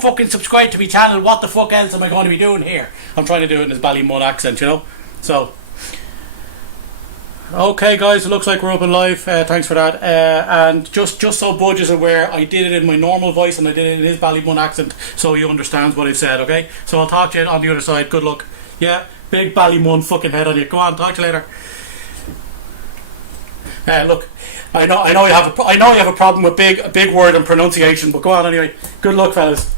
fucking subscribe to my channel, what the fuck else am I going to be doing here? I'm trying to do it in this Ballymun accent, you know? So, okay guys, it looks like we're up and live. Thanks for that. And just so Budge is aware, I did it in my normal voice and I did it in his Ballymun accent so he understands what I've said, okay? So I'll talk to you on the other side. Good luck. Yeah, big Ballymun fucking head on you. Go on, talk to you later. Look, I know you have a problem with big word and pronunciation, but go on anyway. Good luck, fellas.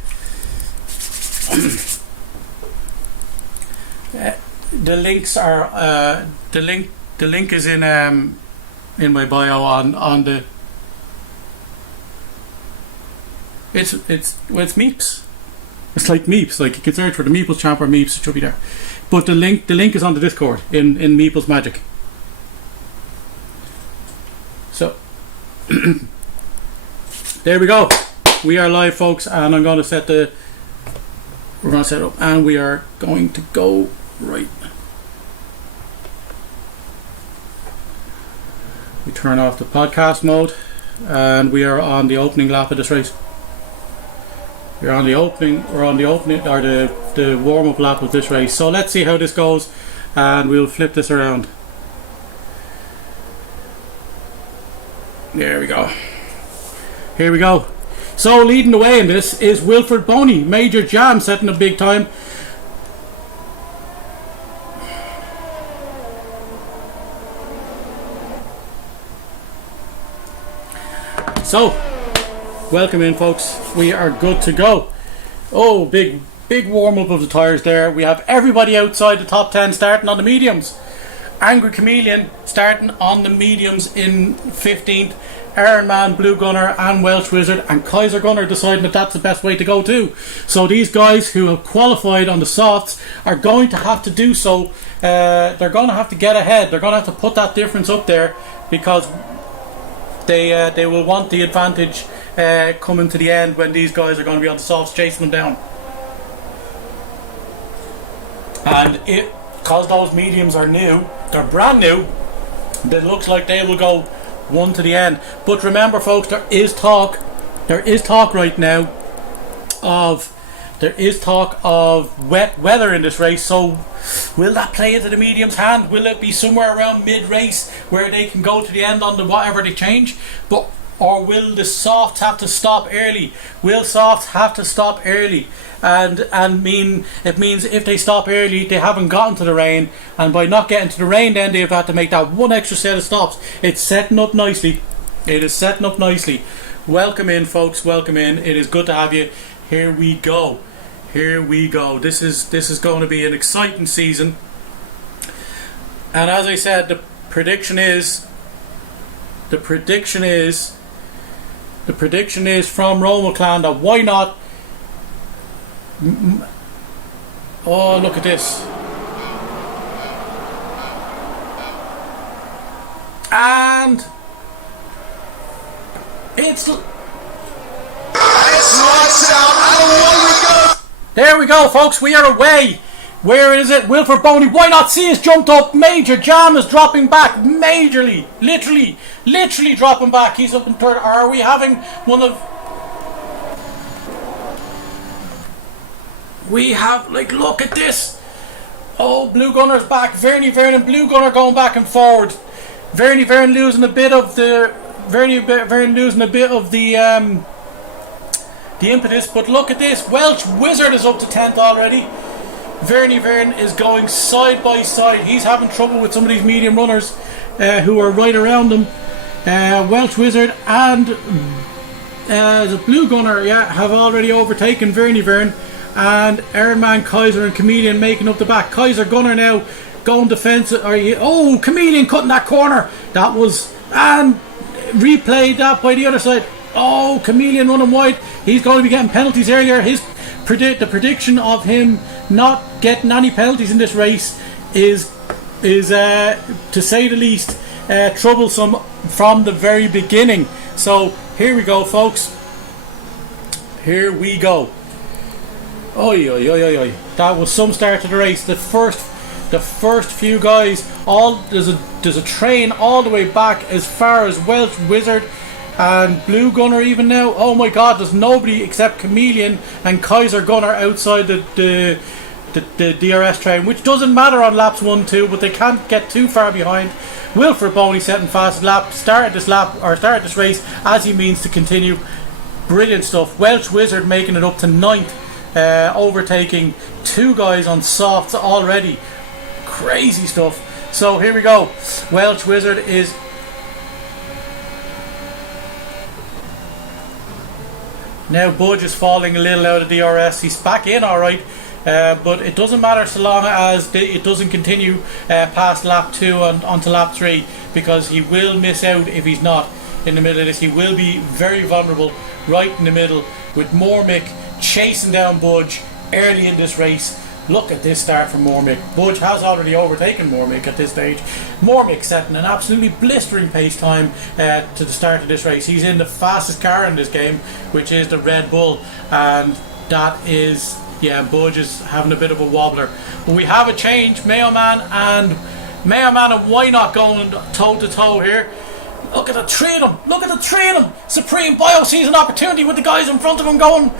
The links are the link is in my bio on the it's Meeps. It's like Meeps, like you can search for the Meeples Champ or Meeps, it should be there. But the link is on the Discord in Meeples Magic. So there we go. We are live, folks, and I'm going to set up and we are going to go right. We turn off the podcast mode and we are on the opening lap of this race. We're on the opening or the warm-up lap of this race. So let's see how this goes and we'll flip this around. There we go. Here we go. So leading the way in this is Wilfred Boney, Major Jam, setting a big time. So, welcome in, folks. We are good to go. Oh, big warm up of the tyres there. We have everybody outside the top 10 starting on the mediums. Angry Chameleon starting on the mediums in 15th. Iron Man, Blue Gunner and Welsh Wizard and Kaiser Gunner deciding that that's the best way to go too. So these guys who have qualified on the softs are going to have to do so. They're going to have to get ahead. They're going to have to put that difference up there because they will want the advantage coming to the end when these guys are going to be on the softs chasing them down. And because those mediums are new, they're brand new, it looks like they will go one to the end. But remember, folks, there is talk right now of wet weather in this race. So will that play into the medium's hand? Will it be somewhere around mid-race where they can go to the end on the whatever they change? Or will the softs have to stop early? Will softs have to stop early? And it means if they stop early, they haven't gotten to the rain, and by not getting to the rain, then they've had to make that one extra set of stops. It's setting up nicely. It is setting up nicely. Welcome in, folks. Welcome in. It is good to have you. Here we go. Here we go. This is going to be an exciting season. And as I said, the prediction is from Roma Clan that why not. Oh, look at this. And it's lights out and away we go. There we go, folks. We are away. Where is it? Wilfred Boney. Why not see us jumped up? Major Jam is dropping back majorly. Literally dropping back. He's up in third. Are we having one of... We have, like, look at this. Oh, Blue Gunner's back. Vernie and Blue Gunner going back and forward. Vernie losing a bit of the the impetus. But look at this. Welsh Wizard is up to 10th already. Vernie is going side by side. He's having trouble with some of these medium runners who are right around him. Welsh Wizard and the Blue Gunner, have already overtaken Vernie. And Iron Man, Kaiser and Chameleon making up the back. Kaiser Gunner now going defensive. Oh, Chameleon cutting that corner. That was... And replayed that by the other side. Oh, Chameleon running wide. He's going to be getting penalties earlier. The prediction of him not getting any penalties in this race is to say the least, troublesome from the very beginning. So here we go, folks. Here we go. Oi. That was some start to the race. The first few guys, there's a train all the way back as far as Welsh Wizard and Blue Gunner even now. Oh my God, there's nobody except Chameleon and Kaiser Gunner outside the DRS train, which doesn't matter on laps 1, 2, but they can't get too far behind. Wilfred Boney setting fastest lap, started this race as he means to continue. Brilliant stuff. Welsh Wizard making it up to 9th, overtaking 2 guys on softs already. Crazy stuff. So here we go. Welsh Wizard is now. Budge is falling a little out of DRS. He's back in alright, but it doesn't matter so long as it doesn't continue past lap 2 and onto lap 3, because he will miss out if he's not in the middle of this. He will be very vulnerable right in the middle, with Mormick chasing down Budge early in this race. Look at this start from Mormick. Budge has already overtaken Mormick at this stage. Mormick setting an absolutely blistering pace time to the start of this race. He's in the fastest car in this game, which is the Red Bull, and that is, yeah, Budge is having a bit of a wobbler. But we have a change. Mayo Man and Why Not going toe to toe here. Look at the three of them. Look at the three of them. Supreme Bio sees an opportunity with the guys in front of him going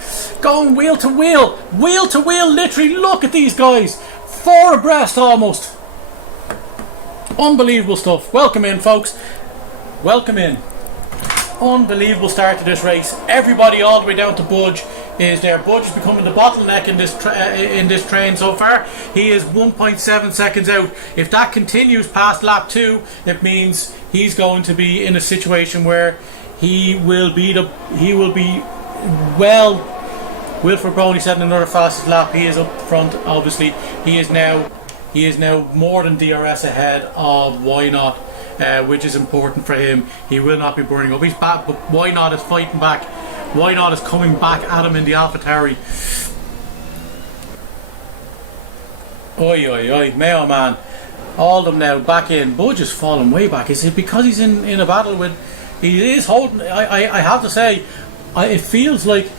wheel to wheel. Wheel to wheel, literally. Look at these guys. 4 abreast almost. Unbelievable stuff. Welcome in, folks. Welcome in. Unbelievable start to this race. Everybody all the way down to Budge is there. Budge is becoming the bottleneck in this train so far. He is 1.7 seconds out. If that continues past lap 2, it means he's going to be in a situation where he will be Wilfred Boney setting another fastest lap. He is up front, obviously. He is now more than DRS ahead of Why Not, which is important for him. He will not be burning up. He's back, but Why Not is fighting back. Why Not is coming back at him in the AlphaTauri. Oi, oi, oi, Mayo Man. All of them now back in. Budge is falling way back. Is it because he's in a battle with... He is holding... I have to say, it feels like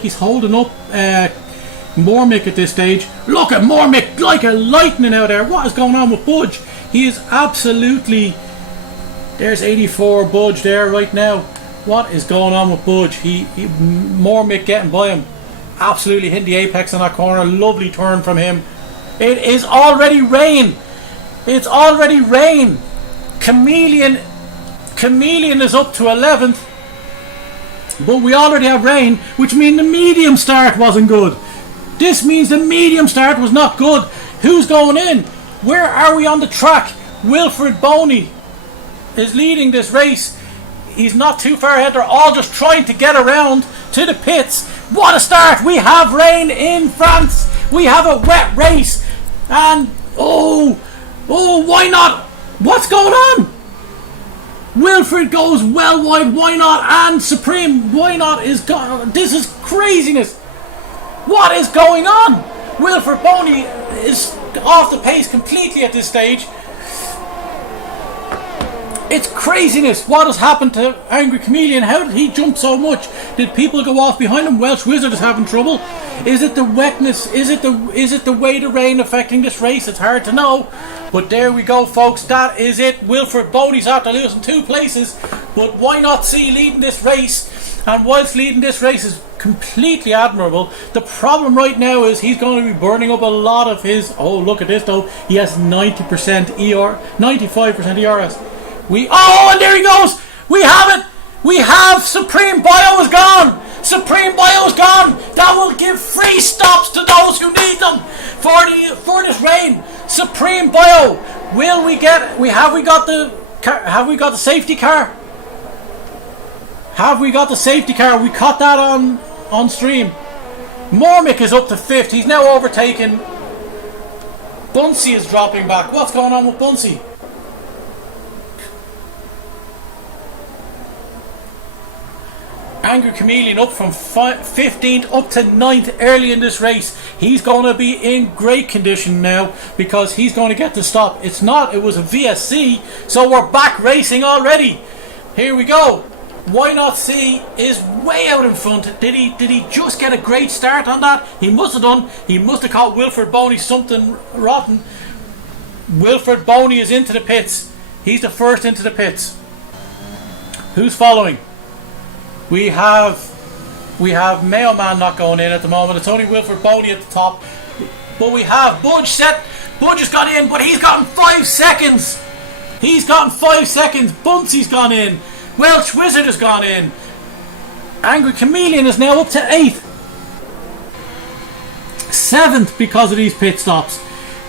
he's holding up Mormick at this stage. Look at Mormick like a lightning out there. What is going on with Budge? He is absolutely... There's 84 Budge there right now. What is going on with Budge? Mormick getting by him. Absolutely hitting the apex on that corner. Lovely turn from him. It is already rain. It's already rain. Chameleon is up to 11th. But we already have rain, which means the medium start wasn't good. This means the medium start was not good. Who's going in? Where are we on the track? Wilfred Boney is leading this race. He's not too far ahead. They're all just trying to get around to the pits. What a start. We have rain in France. We have a wet race. And Why Not? What's going on? Wilfred goes well wide. Why Not? And Supreme. Why Not is gone. This is craziness. What is going on? Wilfred Boney is off the pace completely at this stage. It's craziness. What has happened to Angry Chameleon? How did he jump so much? Did people go off behind him? Welsh Wizard is having trouble. Is it the wetness? Is it the way the rain affecting this race? It's hard to know. But there we go, folks. That is it. Wilfred Boney's after losing 2 places. But Why Not see leading this race? And whilst leading this race is completely admirable, the problem right now is he's going to be burning up a lot of his... Oh, look at this though. He has 90% ER, 95% ERS. And there he goes. We have it. We have Supreme Bio is gone. Supreme Bio is gone. That will give free stops to those who need them for this rain. Supreme Bio. Have we got the safety car? Have we got the safety car? We caught that on stream. Mormick is up to 5th. He's now overtaken. Bunsey is dropping back. What's going on with Bunsey? Angry Chameleon up from 15th up to 9th early in this race. He's going to be in great condition now because he's going to get the stop. It was a VSC, so we're back racing already. Here we go. Why Not see is way out in front. Did he just get a great start on that? He must have done. He must have caught Wilfred Boney something rotten. Wilfred Boney is into the pits. He's the first into the pits. Who's following? We have Mayo Man not going in at the moment. It's only Wilfred Boney at the top. But we have Budge set. Budge has gone in, but he's gotten 5 seconds. He's gotten 5 seconds. Buncey's gone in. Welsh Wizard has gone in. Angry Chameleon is now up to 8th. 7th because of these pit stops.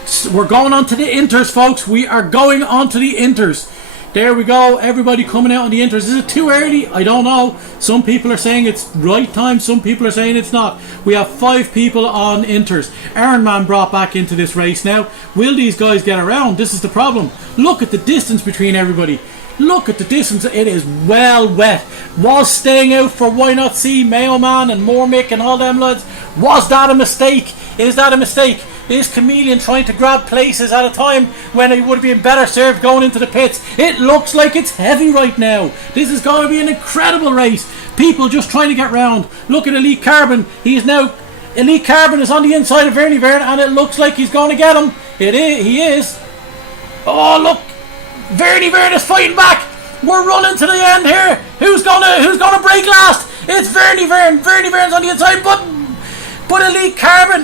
So we're going on to the inters, folks. We are going on to the inters. There we go. Everybody coming out on the inters. Is it too early? I don't know. Some people are saying it's right time. Some people are saying it's not. We have 5 people on inters. Ironman brought back into this race now. Will these guys get around? This is the problem. Look at the distance between everybody. Look at the distance. It is well wet. Was staying out for Why Not See, Mayo Man and Mormick and all them lads. Was that a mistake? Is that a mistake? Is Chameleon trying to grab places at a time when he would have been better served going into the pits? It looks like it's heavy right now. This is going to be an incredible race. People just trying to get round. Look at Elite Carbon. Elite Carbon is on the inside of Vernie Vern, and it looks like he's going to get him. He is. Oh, look. Vernie Vern is fighting back. We're running to the end here. Who's gonna break last? It's Vernie Vern. Vernie Vern's on the inside, but Elite Carbon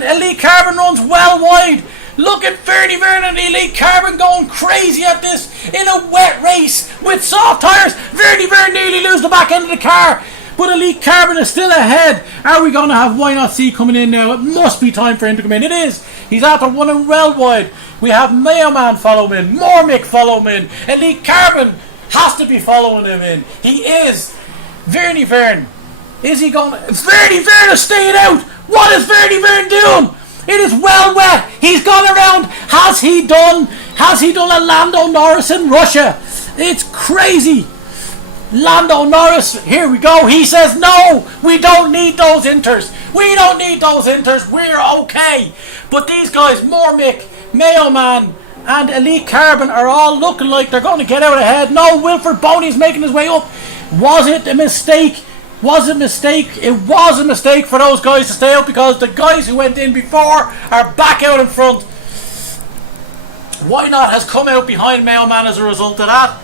runs well wide. Look at Vernie Vern and Elite Carbon going crazy at this in a wet race with soft tyres. Vernie Vern nearly loses the back end of the car, but Elite Carbon is still ahead. Are we going to have Why Not See coming in now? It must be time for him to come in. It is. He's after running well wide. We have Mayo Man follow him in. Mormick follow him in. Elite Carbon has to be following him in. He is. Vernie Vern. Is he going? Vernie Vern is staying out. What is Vernie Vern doing? It is well wet. He's gone around. Has he done a Lando Norris in Russia? It's crazy. Lando Norris, here we go. He says no, we don't need those inters. We don't need those inters. We're okay. But these guys, Mormick, Mayo Man, and Elite Carbon are all looking like they're going to get out ahead. No, Wilfred Boney's making his way up. Was it a mistake? Was it a mistake? It was a mistake for those guys to stay out because the guys who went in before are back out in front. Why Not has come out behind Mayo Man as a result of that.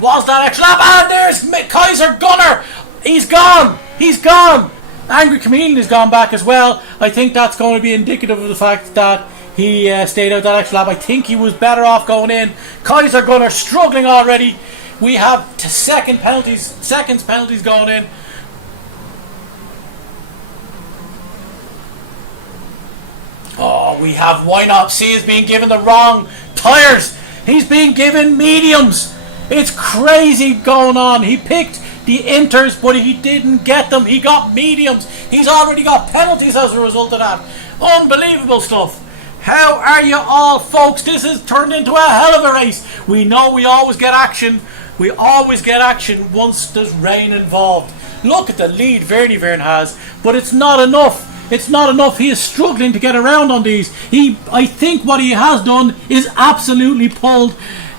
Was that extra lap? And there's Kaiser Gunner. He's gone. He's gone. Angry Chameleon has gone back as well. I think that's going to be indicative of the fact that he stayed out that extra lap. I think he was better off going in. Kaiser Gunner struggling already. We have seconds penalties going in. Oh, we have Why Not See is being given the wrong tyres. He's being given mediums. It's crazy going on. He picked the inters, but he didn't get them. He got mediums. He's already got penalties as a result of that. Unbelievable stuff. How are you all, folks? This has turned into a hell of a race. We know we always get action. We always get action once there's rain involved. Look at the lead Vernie Vern has, but it's not enough. It's not enough. He is struggling to get around on these. I think what he has done is absolutely pulled.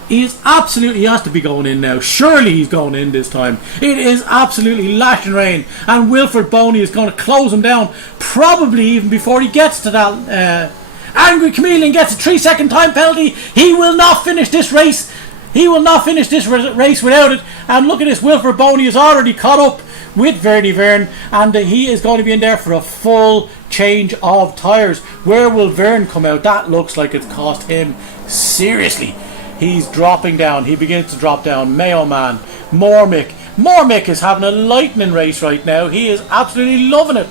He has to be going in now. Surely he's going in this time. It is absolutely lashing rain, and Wilfred Boney is going to close him down, probably even before he gets to that. Angry Chameleon gets a 3-second time penalty. He will not finish this race. He will not finish this race without it. And look at this. Wilfred Boney is already caught up with Vernie Vern, and he is going to be in there for a full change of tyres. Where will Vern come out? That looks like it's cost him seriously. He's dropping down. He begins to drop down. Mayo Man, Mormick is having a lightning race right now. He is absolutely loving it.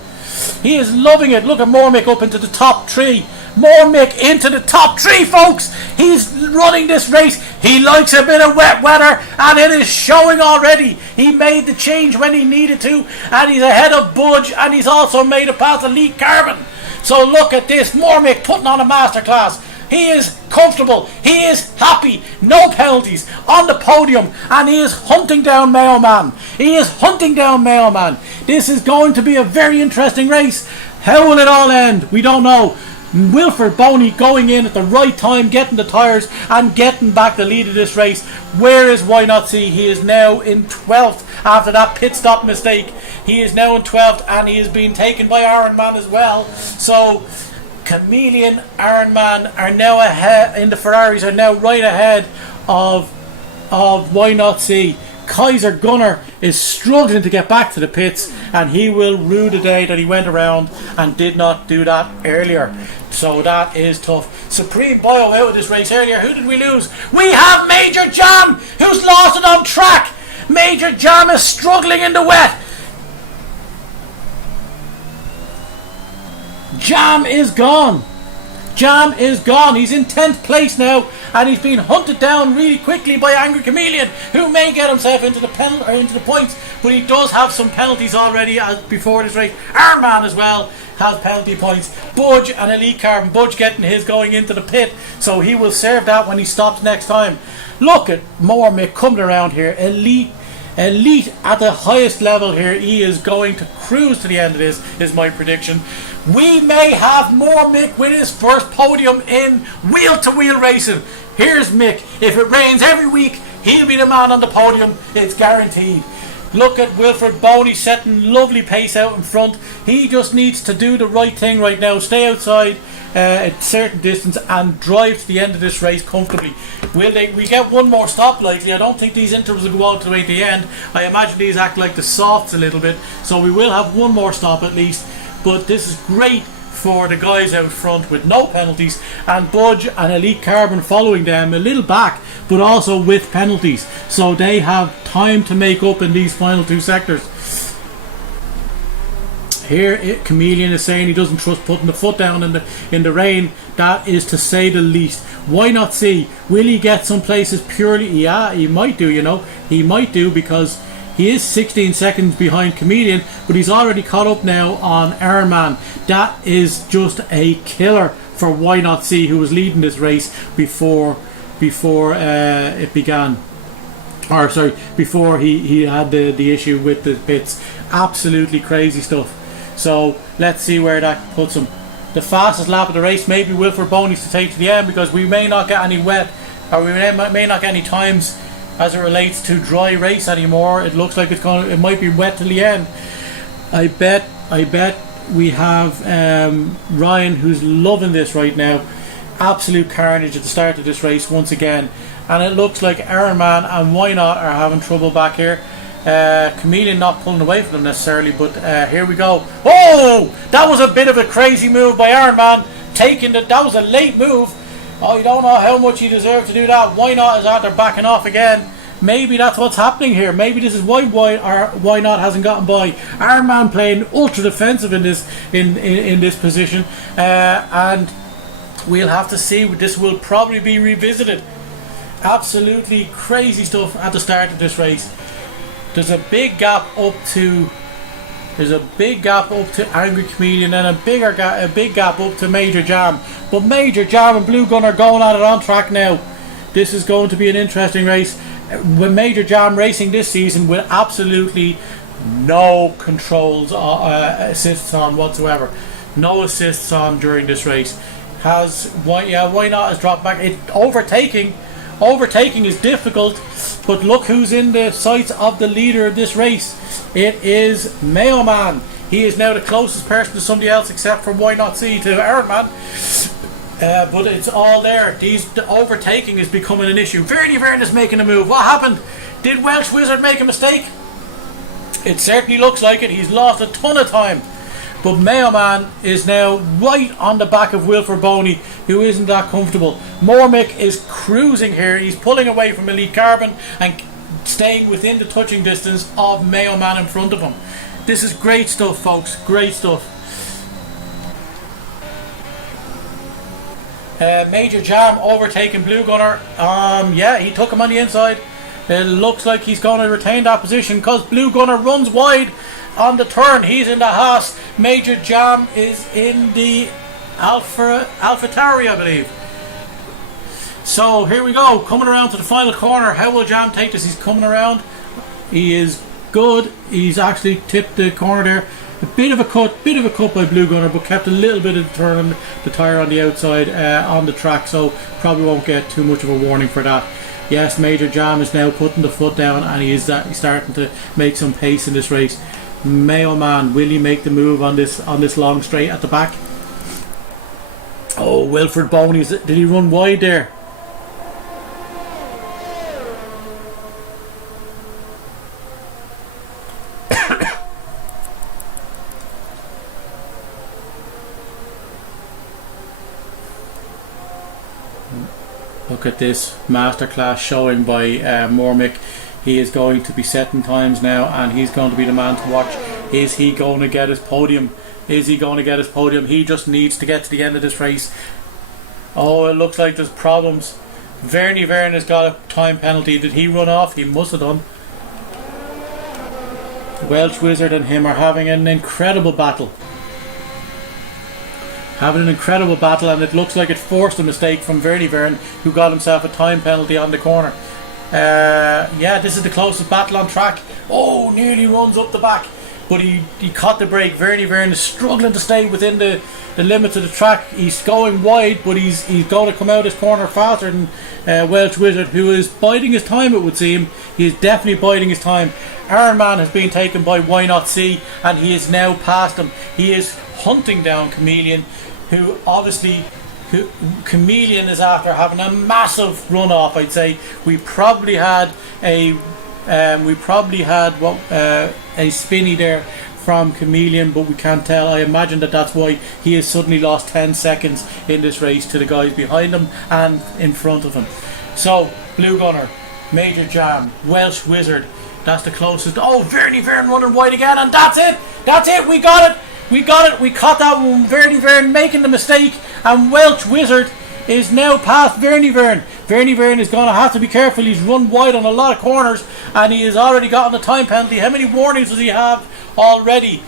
He is loving it. Look at Mormick up into the top 3. Mormick into the top 3, folks. He's running this race. He likes a bit of wet weather, and it is showing already. He made the change when he needed to, and he's ahead of Budge, and he's also made a pass Elite Carbon. So look at this. Mormick putting on a masterclass. He is comfortable. He is happy. No penalties on the podium, and he is hunting down Mayo Man. He is hunting down Mayo Man. This is going to be a very interesting race. How will it all end? We don't know. Wilfred Boney going in at the right time, getting the tyres and getting back the lead of this race. Where is Why Not See? He is now in 12th after that pit stop mistake. He is now in 12th, and he is being taken by Iron Man as well. So Chameleon, Iron Man are now ahead in the Ferraris, are now right ahead of of Why Not See. Kaiser Gunner is struggling to get back to the pits, and he will rue the day that he went around and did not do that earlier. So that is tough. Supreme Bio out of this race earlier. Who did we lose? We have Major Jam, who's lost it on track. Major Jam is struggling in the wet. Jam is gone. Jam is gone. He's in 10th place now, and he's been hunted down really quickly by Angry Chameleon, who may get himself into the into the points, but he does have some penalties already before this race. Our man as well has penalty points. Budge and Elite Carbon. Budge getting his going into the pit, so he will serve that when he stops next time. Look at Mick coming around here. Elite at the highest level here. He is going to cruise to the end of this, is my prediction. We may have Mick with his first podium in wheel-to-wheel racing. Here's Mick. If it rains every week, he'll be the man on the podium. It's guaranteed. Look at Wilfred Boney setting lovely pace out in front. He just needs to do the right thing right now. Stay outside a certain distance and drive to the end of this race comfortably. We get one more stop likely. I don't think these intervals will go all the way to the end. I imagine these act like the softs a little bit. So we will have one more stop at least. But this is great for the guys out front with no penalties, and Budge and Elite Carbon following them a little back, but also with penalties, so they have time to make up in these final two sectors. Here Chameleon is saying he doesn't trust putting the foot down in the rain. That is to say the least. Why Not See? Will he get some places purely? Yeah, he might do, he might do, because he is 16 seconds behind Chameleon, but he's already caught up now on Ironman. That is just a killer for Why Not See, who was leading this race before it began. Or sorry, before he had the issue with the pits. Absolutely crazy stuff. So let's see where that puts him. The fastest lap of the race, maybe Wilfred Boney's to take to the end, because we may not get any wet, or we may not get any times as it relates to dry race anymore. It looks like it might be wet till the end. I bet we have Ryan, who's loving this right now. Absolute carnage at the start of this race once again, and it looks like Ironman and Why Not are having trouble back here. Chameleon not pulling away from them necessarily, but here we go. Oh, that was a bit of a crazy move by Ironman, that was a late move. Oh, you don't know how much he deserved to do that. Why Not is out there backing off again. Maybe that's what's happening here. Maybe this is why Not hasn't gotten by. Iron Man playing ultra defensive in this position, and we'll have to see. This will probably be revisited. Absolutely crazy stuff at the start of this race. There's a big gap up to Angry Chameleon, and a big gap up to Major Jam. But Major Jam and Blue Gun are going at it on track now. This is going to be an interesting race. With Major Jam racing this season with absolutely no controls, assists on whatsoever. No assists on during this race. Why Not has dropped back. Overtaking is difficult, but look who's in the sights of the leader of this race. It is Mayo Man. He is now the closest person to somebody else except from Why Not See to Iron Man. But it's all there. The overtaking is becoming an issue. Vern is making a move. What happened? Did Welsh Wizard make a mistake? It certainly looks like it. He's lost a ton of time. But Mayo Man is now right on the back of Wilfred Boney, who isn't that comfortable. Mick is cruising here. He's pulling away from Elite Carbon and staying within the touching distance of Mayo Man in front of him. This is great stuff, folks. Great stuff. Major Jam overtaking Blue Gunner. Yeah, he took him on the inside. It looks like he's going to retain that position because Blue Gunner runs wide on the turn. He's in the Haas. Major Jam is in the AlphaTauri, I believe. So here we go, coming around to the final corner. How will Jam take this? He's coming around. He is good. He's actually tipped the corner there. A bit of a cut by Blue Gunner, but kept a little bit of the turn on the tyre on the outside on the track, so probably won't get too much of a warning for that. Yes, Major Jam is now putting the foot down, and he's starting to make some pace in this race. Mayo Man, will he make the move on this long straight at the back? Oh, Wilfred Boney, did he run wide there? Look at this masterclass showing by Mormick. He is going to be setting times now, and he's going to be the man to watch. Is he going to get his podium? Is he going to get his podium? He just needs to get to the end of this race. Oh, it looks like there's problems. Verne has got a time penalty. Did he run off? He must have done. Welsh Wizard and him are having an incredible battle. And it looks like it forced a mistake from Verne, who got himself a time penalty on the corner. This is the closest battle on track. Oh, nearly runs up the back, but he caught the break. Verne is struggling to stay within the limits of the track. He's going wide, but he's going to come out his corner faster than Welsh Wizard, who is biding his time, it would seem. He is definitely biding his time. Ironman has been taken by Why Not See, and he is now past him. He is hunting down Chameleon, who obviously Chameleon is after having a massive run off. I'd say we probably had a spinny there from Chameleon, but we can't tell. I imagine that's why he has suddenly lost 10 seconds in this race to the guys behind him and in front of him. So Blue Gunner, Major Jam, Welsh Wizard, that's the closest. Oh, Verne running wide again, and that's it, we got it. We caught that one. Verne making the mistake, and Welsh Wizard is now past Verne. Verne is going to have to be careful. He's run wide on a lot of corners, and he has already gotten a time penalty. How many warnings does he have already?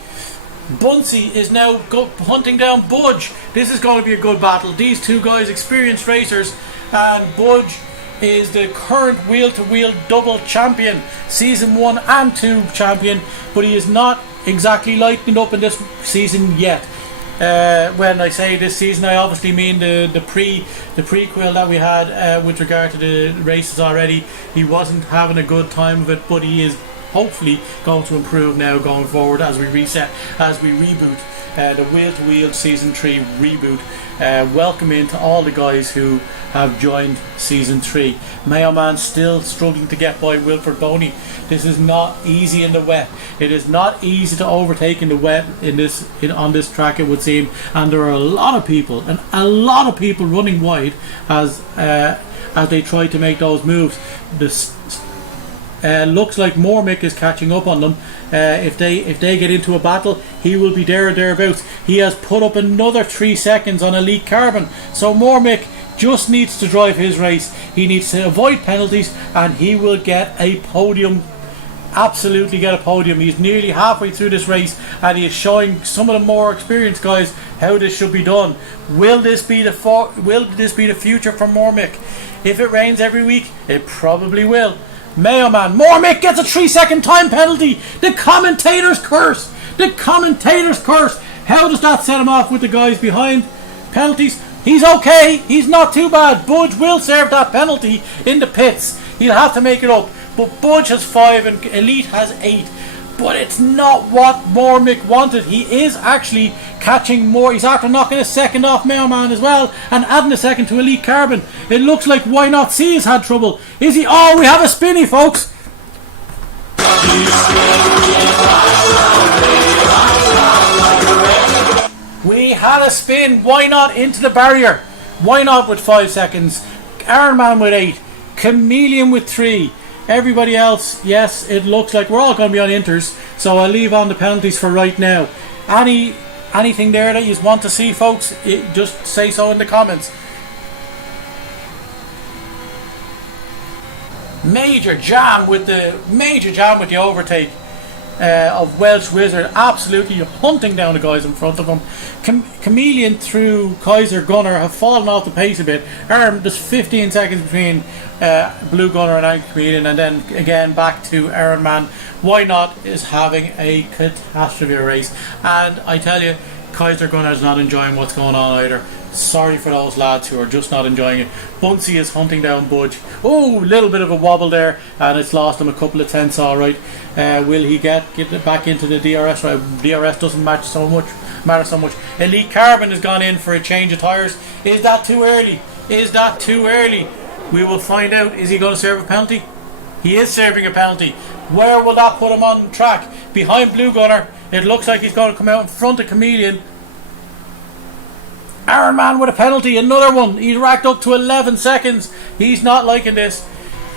Bunsey is now hunting down Budge. This is going to be a good battle. These two guys, experienced racers, and Budge is the current wheel-to-wheel double champion, season 1 and 2 champion, but he is not exactly lightened up in this season yet. When I say this season, I obviously mean the prequel that we had with regard to the races already. He wasn't having a good time of it, but he is hopefully going to improve now going forward as we reboot the Wheel-to-Wheel Season 3 reboot. Welcome in to all the guys who have joined Season 3. Mayo Man still struggling to get by Wilfred Boney. This is not easy in the wet. It is not easy to overtake in the wet on this track, it would seem, and there are a lot of people running wide as they try to make those moves. This looks like Mormick is catching up on them. If they get into a battle, he will be there or thereabouts. He has put up another 3 seconds on Elite Carbon, so Mormick just needs to drive his race. He needs to avoid penalties, and he will get a podium. Absolutely get a podium. He's nearly halfway through this race, and he is showing some of the more experienced guys how this should be done. Will this be the future for Mormick? If it rains every week, it probably will. Mayo Man, Mormick gets a 3-second time penalty. The commentator's curse. How does that set him off with the guys behind? Penalties. He's okay. He's not too bad. Budge will serve that penalty in the pits. He'll have to make it up. But Budge has 5 and Elite has 8. But it's not what Mormick wanted. He is actually catching more. He's after knocking a second off Mayo Man as well, and adding a second to Elite Carbon. It looks like Why Not See has had trouble. Is he? Oh, we have a spinny, folks. We had a spin. Why Not into the barrier? Why Not with 5 seconds? Iron Man with 8. Chameleon with 3. Everybody else, yes, it looks like we're all going to be on inters, so I'll leave on the penalties for right now. Anything there that you want to see, folks, just say so in the comments. Major jam with the overtake of Welsh Wizard, absolutely hunting down the guys in front of him. Chameleon through Kaiser Gunner have fallen off the pace a bit. There's 15 seconds between Blue Gunner and Chameleon, and then again back to Iron Man. Why Not is having a catastrophe race, and I tell you, Kaiser Gunner is not enjoying what's going on either. Sorry for those lads who are just not enjoying it. Bunsey is hunting down Budge. Oh, little bit of a wobble there, and it's lost him a couple of tenths. All right, will he get back into the DRS? Right, DRS doesn't matter so much. Elite Carbon has gone in for a change of tyres. Is that too early? We will find out. Is he going to serve a penalty? He is serving a penalty. Where will that put him on track? Behind Blue Gunner. It looks like he's going to come out in front of Chameleon. Ironman with a penalty, another one. He's racked up to 11 seconds. He's not liking this.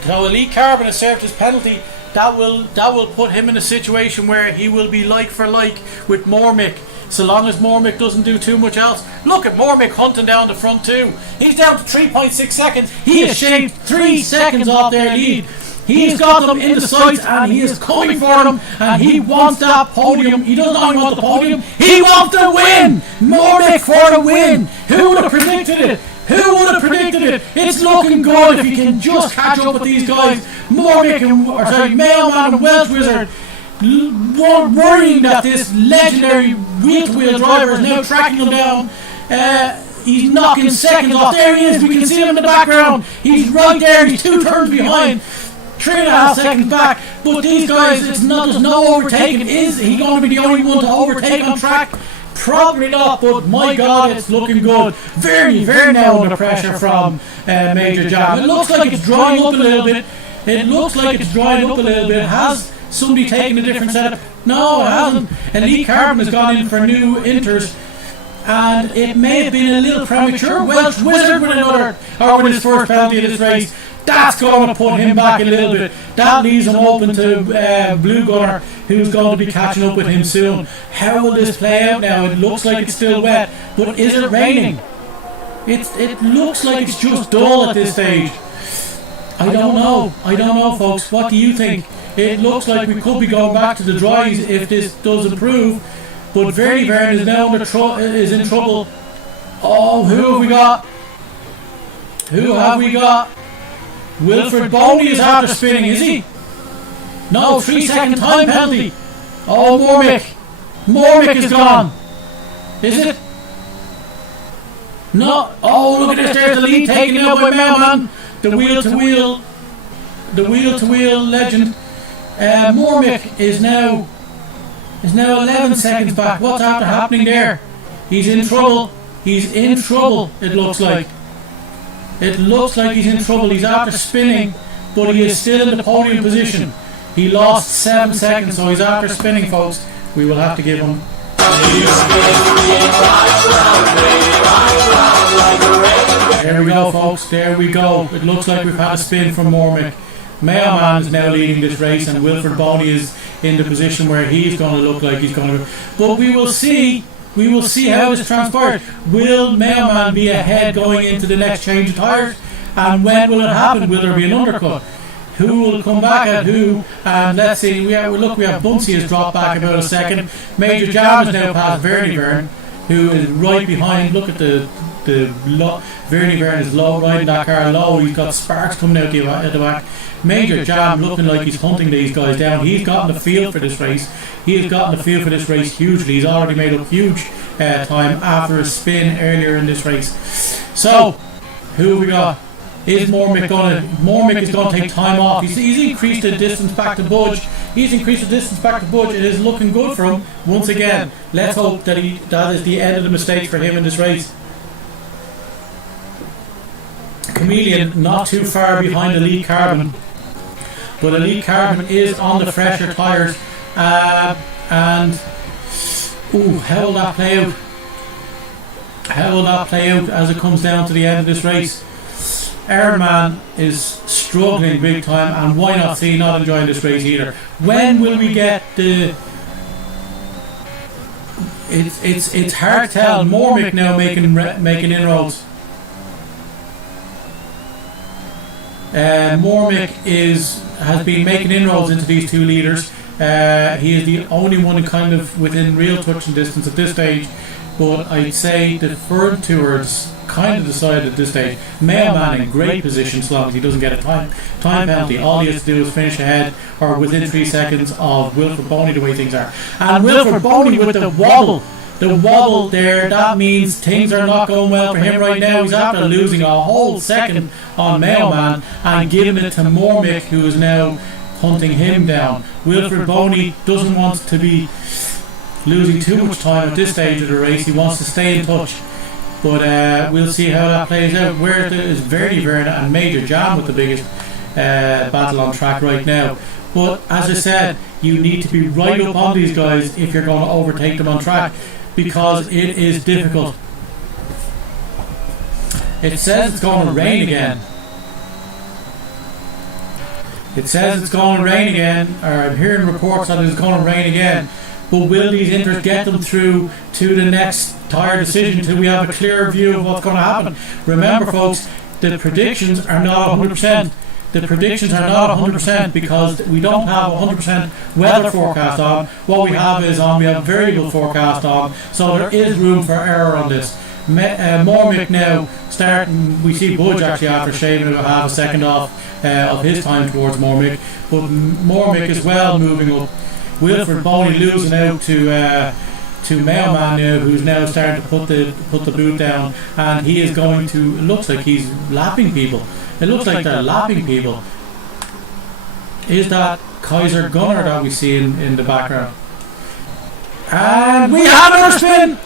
So Elite Carbon has served his penalty. That will put him in a situation where he will be like for like with Mormick, so long as Mormick doesn't do too much else. Look at Mormick hunting down the front too. He's down to 3.6 seconds. He has shaved 3 seconds off their lead. He's got them in the sights and he is coming for them, and he wants that podium. He doesn't only want the podium, he wants the win. Mormick for the win. Who would have predicted it? Who would have predicted it? It's looking good if he can just catch up with these guys. Mormick and Mailman and Welsh Wizard worrying that this legendary wheel-to-wheel driver is now tracking them down. He's knocking seconds off. There he is. We can see him in the background. He's right there. He's 2 turns behind. 3.5 seconds back. But these guys, there's no overtaking. Is he going to be the only one to overtake on track? Probably not, but my God, it's looking good. Very, very now under pressure from Major Jam. It looks like it's drying up a little bit. Has somebody taken a different setup? No, it hasn't. Elite Carbon has gone in for new inters, and it may have been a little premature. Welsh Wizard with his first penalty of this race. That's going to put him back a little bit. That leaves him open to Blue Gunner, who's going to be catching up with him soon. How will this play out now? It looks like it's still wet, but is it raining? It looks like it's just dull at this stage. I don't know, folks. What do you think? It looks like we could be going back to the dries if this does improve. But Vernie Vern is now is in trouble. Oh, who have we got? Who have we got? Wilfred Boney is after spinning, is he? No, 3-second time penalty. Oh, Mormick is gone. Is it? No. Oh, look at this. There's the lead taken out by Mailman. The wheel-to-wheel legend. Mormick is now 11 seconds back. What's after happening there? He's in trouble. It looks like. It looks like he's in trouble. He's after spinning, but he is still in the podium position. He lost 7 seconds, so he's after spinning, folks. We will have to give him. There we go, folks. There we go. It looks like we've had a spin from Mormick. Mailman is now leading this race, and Wilfred Boney is in the position where he's going to look like he's going to. But we will see. We will see how this transpires. Will Mailman be ahead going into the next change of tyres? And when will it happen? Will there be an undercut? Who will come back at who? And let's see. We have Bunsey has dropped back about a second. Major Jam has now passed Vernie Vern, who is right behind. Look at the Vernie Vern is low, riding that car low. He's got sparks coming out the back. Major Jam looking like he's hunting these guys down. He's gotten the feel for this race. He has gotten the feel for this race hugely. He's already made up huge time after a spin earlier in this race. So, who have we got? Is Mormick going to... Mormick is going to take time off. He's increased the distance back to Budge. It is looking good for him once again. Let's hope that that is the end of the mistakes for him in this race. Chameleon not too far behind Elite Carbon, but Elite Carbon is on the fresher tyres, and how will that play out? How will that play out as it comes down to the end of this race? Ironman is struggling big time, and why not see not enjoying this race either? When will we get the... It's hard to tell. Mormick now making inroads. Mormick has been making inroads into these two leaders. He is the only one kind of within real touching distance at this stage, but I'd say the third two are kind of decided at this stage. Mailman in great position as long as he doesn't get a time penalty. All he has to do is finish ahead or within 3 seconds of Wilfred Boney, the way things are. And Wilfred Boney with the wobble there, that means things are not going well for him right now. He's after losing a whole second on Mailman and giving it to Mormick, who is now hunting him down. Wilfred Boney doesn't want to be losing too much time at this stage of the race. He wants to stay in touch, but we'll see how that plays out. Where is Vernie Vern and Major Jam with the biggest battle on track right now. But as I said, you need to be right up on these guys if you're going to overtake them on track, because it is difficult. It says it's going to rain again. It says it's going to rain again, or I'm hearing reports that it's going to rain again. But will these inters get them through to the next tyre decision until we have a clearer view of what's going to happen? Remember, folks, the predictions are not 100%. The predictions are not 100% because we don't have 100% weather forecast on. What we have is we have variable forecast on, so there is room for error on this. Mormick now starting, we see Budge actually after shaving will have a second off of his time towards Mormick, but Mormick as well moving up. Wilfred Boney losing out to Mailman now, who's now starting to put the boot down, and he is going to, it looks like he's lapping people. It looks like they're lapping people. Is that Kaiser Gunner that we see in the background? And we have another spin!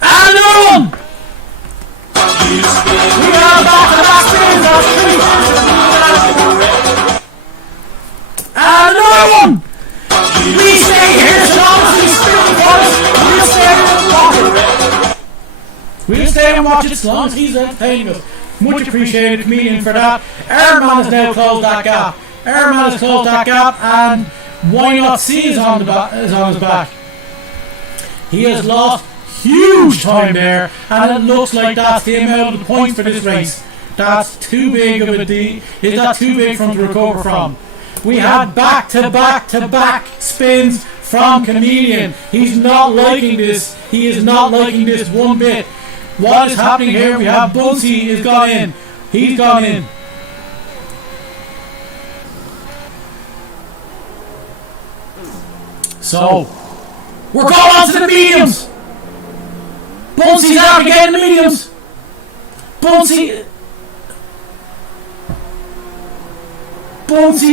And another one! We are back-to-back spins! And another one! We stay here so long as we spin for us! We'll stay and watch it! We'll stay and watch it as long as he's entertaining us. Much appreciated, comedian, for that. Airman has now closed that gap. Airman has closed that gap, and Why Not See is on his back. He has lost huge time there, and it looks like that's the amount of the points for this race. That's too big of a deal. Is that too big for him to recover from? We had back-to-back spins from Chameleon. He's not liking this. He is not liking this one bit. What is happening here? We have Bunsey has gone in. He's gone in. So, we're going on to the mediums. Bunsey's out again in the mediums. Bunsey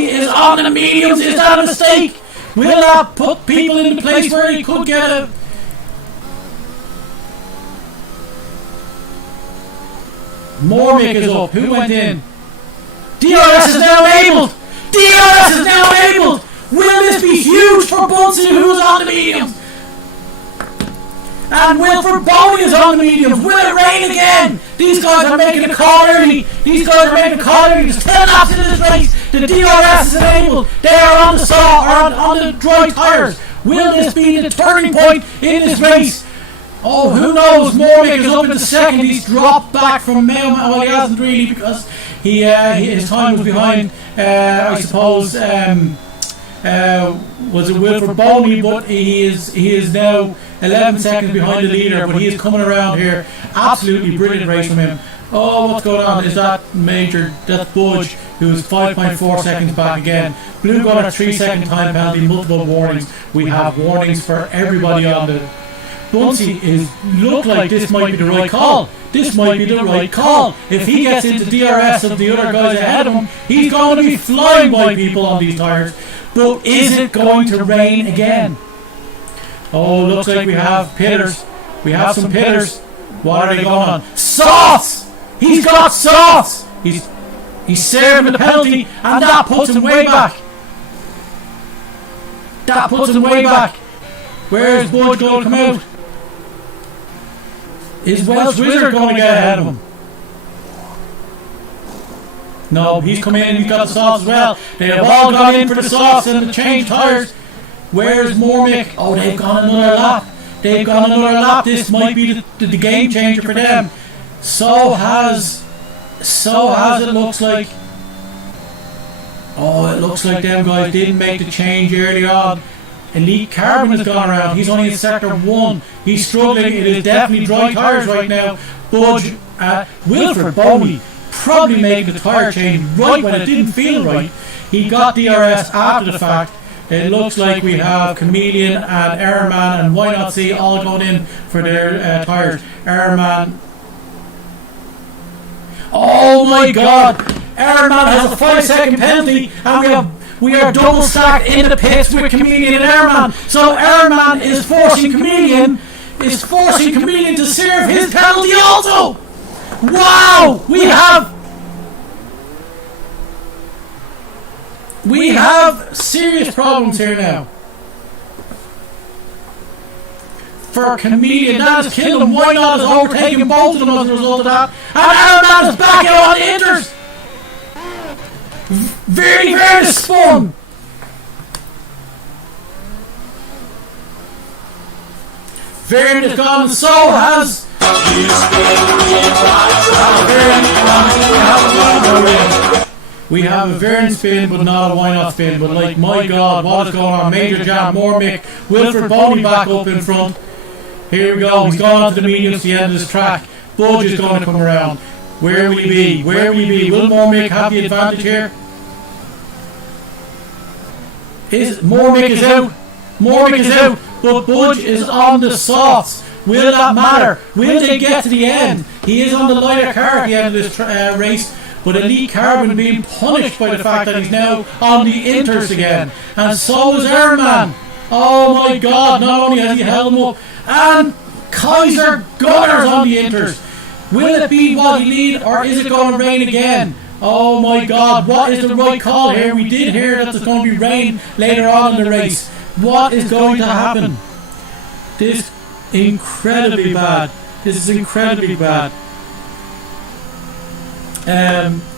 is on the mediums. Is that a mistake? Will that put people in the place where he could get a... Mormick is up. Who went in? DRS is now enabled. DRS is now enabled. Will this be huge for Bunsey, who's on the mediums? And Wilfred Boney is on the mediums. Will it rain again? These guys are making a call early. There's 10 laps into this race. The DRS is enabled. They are on the on the dry tyres. Will this be the turning point in this race? Oh, who knows? Mormick is up in the second. He's dropped back from Mailman. Well, he hasn't really, because his time was behind, I suppose, was it Wilfred Boney, but he is now 11 seconds behind the leader, but he is coming around here. Absolutely brilliant race from him. Oh, what's going on? Is that Major? That's Budge, who is 5.4 seconds back again. Blue Gunner 3-second time penalty, multiple warnings. We have warnings for everybody on the... Bunsey look like this might be the right call. This might be the right call. If he gets into DRS of the other guys ahead of him, he's going to be flying by people on these tyres. But is it going to rain again? Oh, looks like we have pitters. We have some pitters. What are they going on? Sauce! He's got sauce! He's serving the penalty, and that puts him way back. That puts him way back. Where is Budge going to come out? Is Welsh Wizard going to get ahead of him? No, he's come in, he's got the sauce as well. They have all gone in for the sauce and the changed tyres. Where's Mormick? Oh, they've gone another lap. This might be the game changer for them. So has it looks like. Oh, it looks like them guys didn't make the change early on. Elite Carbon has gone around. He's only in sector 1. He's struggling. It is definitely dry tyres right now. Budge, Wilfred Boney probably made the tyre change right when it didn't feel right. He got DRS after the fact. It looks like we have Chameleon and Airman and Why Not See all going in for their tyres. Airman. Oh my God! Airman has a 5-second penalty, and we are double stacked in the pits with Chameleon and Airman. So Airman is forcing Chameleon to serve his penalty also. Wow! We have serious problems here now. for Comedian. That has killed him. Why not has overtaken both of them as a result of that. And Ironman is back out on the inters. Very, very spun. Varian is gone, and so has we have a Varian spin, but not a why not spin. But like, my God, what is going on? Major jam, more Mick, Wilfred Boney back up in front. Here we go. He's gone on to the mediums, the end of this track. Budge is going to come around. Where will he be? Where will he be? Will Mormick have the advantage here? Mormick is out. Mormick is out. But Budge is on the softs. Will that matter? Will they get to the end? He is on the lighter car at the end of this race. But Elite Carbon being punished by the fact that he's now on the inters again. And so is Airman. Oh my God, not only has he held him up, and Kaiser Gunners on the inters. Will it be what he need, or is it going to rain again? Oh my God, what is the right call here? We did hear that there's going to be rain later on in the race. What is going to happen? This is incredibly bad. This is incredibly bad.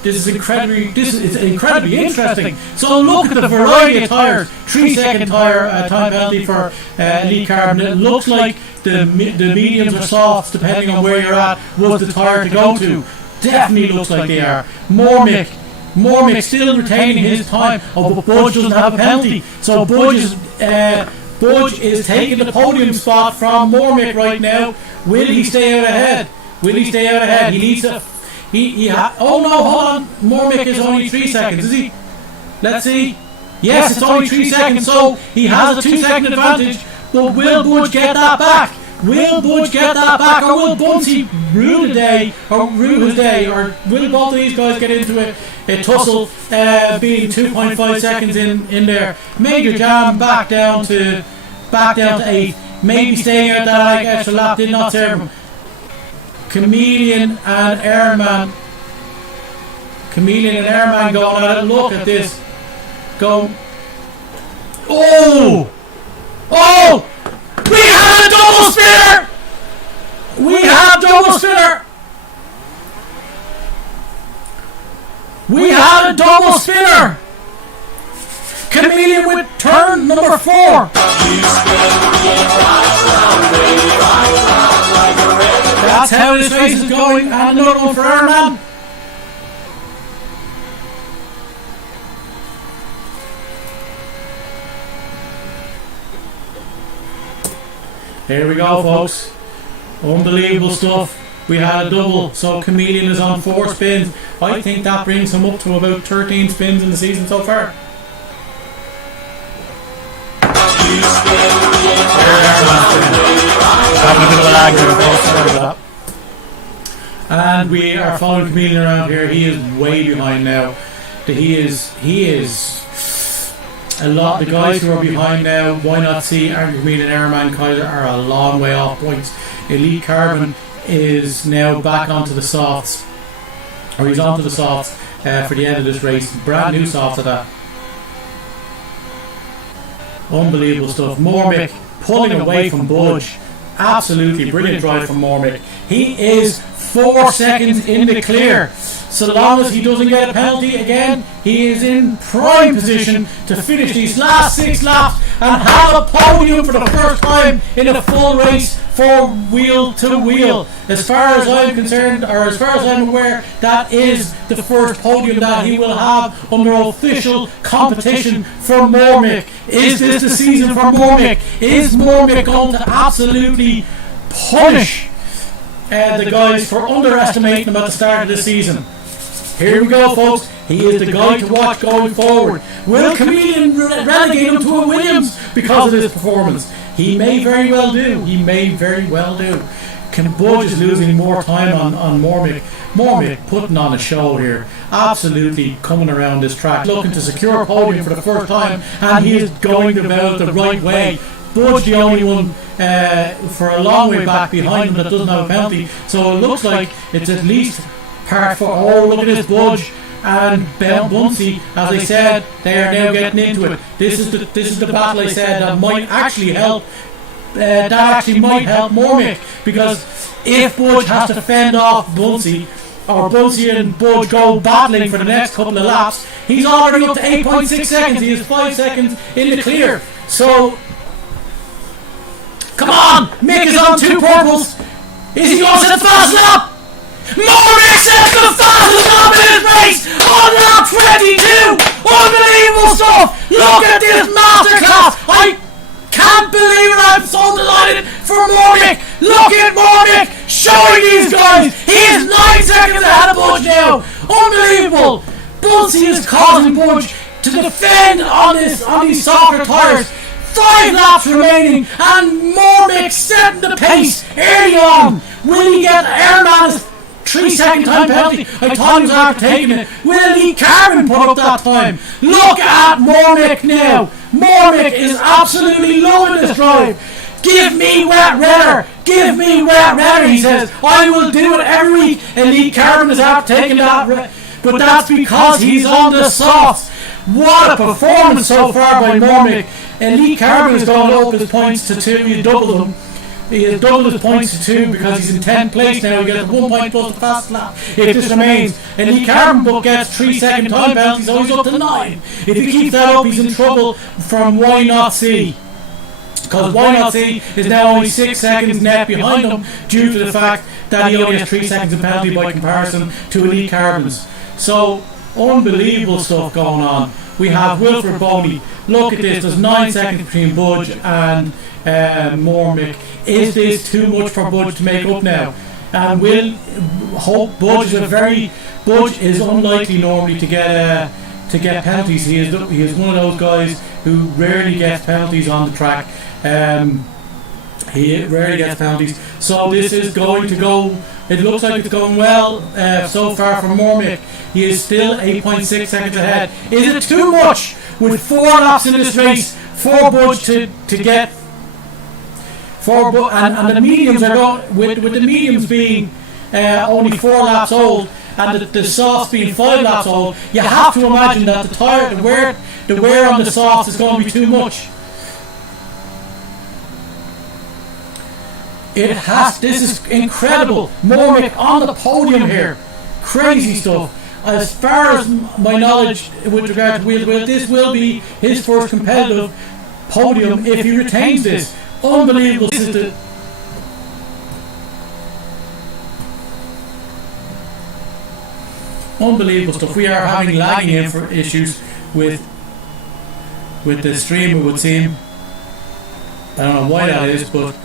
This is incredibly interesting. So look at the variety of tyres. 3-second tyre time penalty for Elite Carbon. It looks like the mediums or softs, depending on where you're at, was the tyre to go to. Definitely looks like they are. Mormick still retaining his time. Oh, but Budge doesn't have a penalty. So Budge is taking the podium spot from Mormick right now. Will he stay out ahead? Will he stay out ahead? He needs to. Oh no, hold on. Mormick is only 3 seconds, is he? Let's see. Yes, it's only 3 seconds, so he has a 2-second advantage. But will Budge get that back? Will Budge get that back, or will Bunsey rue his day, or will both of these guys get into a tussle, being 2.5 seconds in there? Major Jam back down to 8. Maybe staying out that extra lap did not serve him. Chameleon and Airman going at it. Look at this. Go. Oh! We have a double spinner! We have a double spinner! Chameleon with turn number 4. That's how this race is going, and another one for Airman. Here we go, folks. Unbelievable stuff. We had a double, so Chameleon is on 4 spins. I think that brings him up to about 13 spins in the season so far. And we are following Chameleon around here. He is way behind now. He is a lot. The guys who are behind now, why not see Chameleon, Airman, Kaiser are a long way off points. Elite Carbon is now back onto the softs, or he's onto the softs for the end of this race. Brand new softs at that. Unbelievable stuff. Mormick pulling away from Budge. Absolutely brilliant drive from Mormick. He is 4 seconds in the clear. So long as he doesn't get a penalty again, he is in prime position to finish these last 6 laps and have a podium for the first time in a full race for wheel to wheel. As far as I'm concerned, or as far as I'm aware, that is the first podium that he will have under official competition for Mormick. Is this the season for Mormick? Is Mormick going to absolutely punish the guys for underestimating him at the start of the season? Here we go, folks. He is the guy to watch going forward. Will Chameleon relegate him to a Williams because of this performance? He may very well do. Budge is losing more time on Mormick. Mormick putting on a show here. Absolutely coming around this track, looking to secure a podium for the first time, and he is going about it the right way. Budge the only one for a long way back behind him that doesn't have a penalty. So it looks like it's at least part 4. Oh, look at this, Budge and Bunsey, as I said, they are now getting into it. This is the battle I said that might actually help that actually might help Mormick, because if Budge has to fend off Bunsey, or Bunsey and Budge go battling for the next couple of laps, he's already up to 8.6 seconds. He is 5 seconds in the clear. So, come on! Mick is on 2 purples. Is he going to set the fast lap? Mormick sets the fastest lap in his race on lap 22! Unbelievable stuff! Look at this masterclass! I can't believe it! I'm so delighted for Mormick! Look at Mormick showing these guys! He is 9 seconds ahead of Budge now! Unbelievable! Bunsey is causing Budge to defend on these softer tyres. 5 laps remaining, and Mormick setting the pace early on. Will he get Airman's 3-second time penalty? I thought he was after taking it. Will Lee Carman put up that time? Look at Mormick now. Mormick is absolutely loving this drive. Give me wet weather. Give me wet weather, he says. I will do it every week. And Lee Carman is after taking that. But that's because he's on the softs. What a performance so far by Mormick. And Lee Carman has gone up his points to 2. He doubled them. He has doubled his points to 2 because he's in 10th place now. He gets 1 point plus the fast lap if this remains. And Lee Carman gets 3-second time penalty, so he's up to 9. If he keeps that up, he's in trouble from Why Not See. Because Why Not See is now only 6 seconds net behind him due to the fact that he only has 3 seconds of penalty by comparison to Lee Carman's. So, unbelievable stuff going on. We have Wilfred Boney. Look at this, there's 9 seconds between Budge and Mormick. Is this too much for Budge to make up now? And Budge is unlikely normally to get penalties. He is one of those guys who rarely gets penalties on the track. He rarely gets penalties. So this is going to go. It looks like it's going well so far for Mormick. He is still 8.6 seconds ahead. Is it too much with 4 laps in this race for Budge to get? And the mediums are going with the mediums being only 4 laps old, and the softs being 5 laps old. You have to imagine that the wear on the softs is going to be too much. This is incredible. Mormick on the podium here. Crazy stuff. As far as my knowledge with regard to Will, this will be his first competitive podium if he retains this. Unbelievable. This is unbelievable stuff. We are having lagging issues with the stream, it would seem. I don't know why that is, but